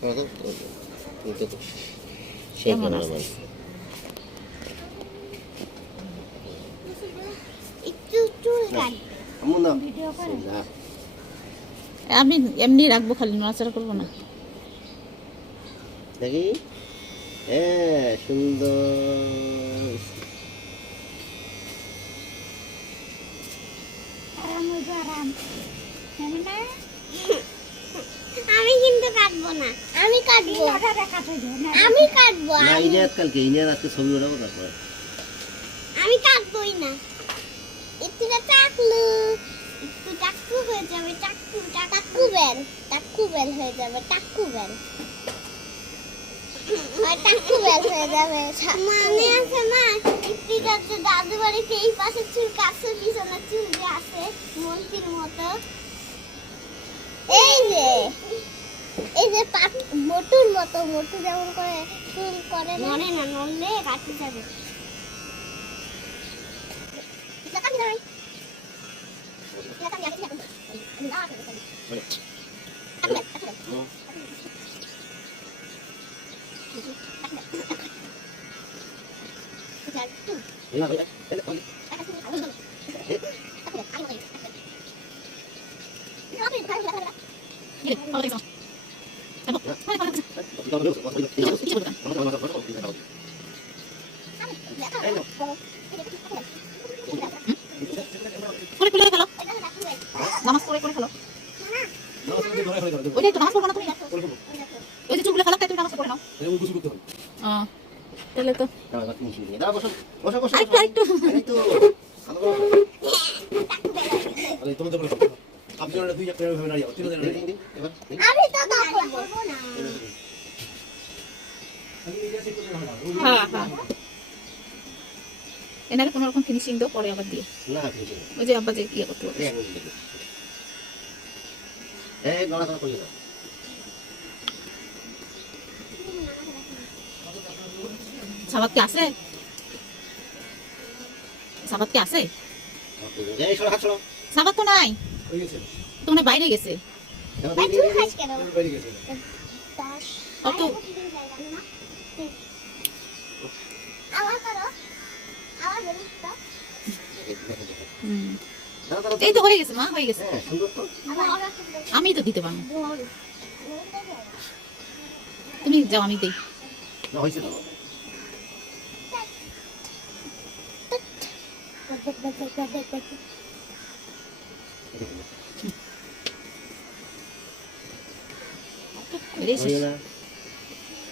সেই কেমন আছে? আমি এমনি রাখবো, খালি নাড়াচাড়া করবো না। দেখি, হ্যাঁ সুন্দর। আমি কিন্তু কাটবো না, আমি কাটবো, আমি কাটবো। না ইনিয়াত কালকে, ইনিয়াত আজকে ছবি ওঠাবো তারপর। আমি কাটবোই না। একটু টাকলু, একটু টাকু হয়ে যাবে, টাকু টাকু বেল, টাকু বেল হয়ে যাবে, টাকু বেল, আর টাকু বেল হয়ে যাবে। মানে আছে মা, একটু যাচ্ছে দাদু বাড়িতে এই পাশে চুল কাছে পিছনে চুল যে আছে মন্ত্রীর মতো। এই যে মোটুর মতো, মোটু যেমন করে চুল করে, নড়ে না, নড়লে কাটতে যাবে। নামাজ পড়ে করে খেলো। ওইটাই তো নামাজ পড়বো না তুমি? ওই যে চুলগুলো খেলা, তাই তুমি নামাজ পড়ে নাও। তাহলে তো আরেকটু এনারে কোনো রকম ফিনিশিং দাও, পরে আবার দিয়ে ওই যে আব্বা যে ইয়ে করতে হবে। সাবাত কি আছে? সাবাত কি আছে? সাবাত তো নাই, তোমরা বাইরে গেছে। এই তো হয়ে গেছে মা, হয়ে গেছে। আমি তো দিতে পারবো, তুমি যাও, আমি দিই।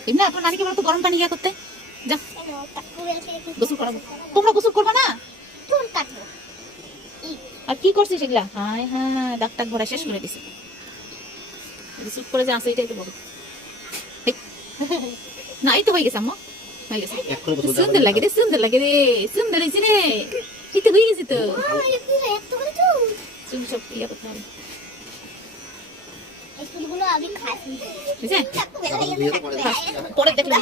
এমনি আপনার নানিকে বলো তো গরম পানি ইয়া করতে। যা গোসল করাবো। তোমরা গোসল করবা না? আর কি করছিস এগুলা? হায় হ্যাঁ, দাগ টাক ভরা শেষ করে দিছে। চুপ করে যে আছে, এটাই তো বলো। না এই তো হয়ে গেছে আম্মা, হয়ে গেছে। সুন্দর লাগে রে, সুন্দর লাগে রে, সুন্দর হয়েছে রে। এই তো হয়ে গেছে তো। চুল সব ইয়া করতে হবে। আমি খাই, পরে দেখলাম।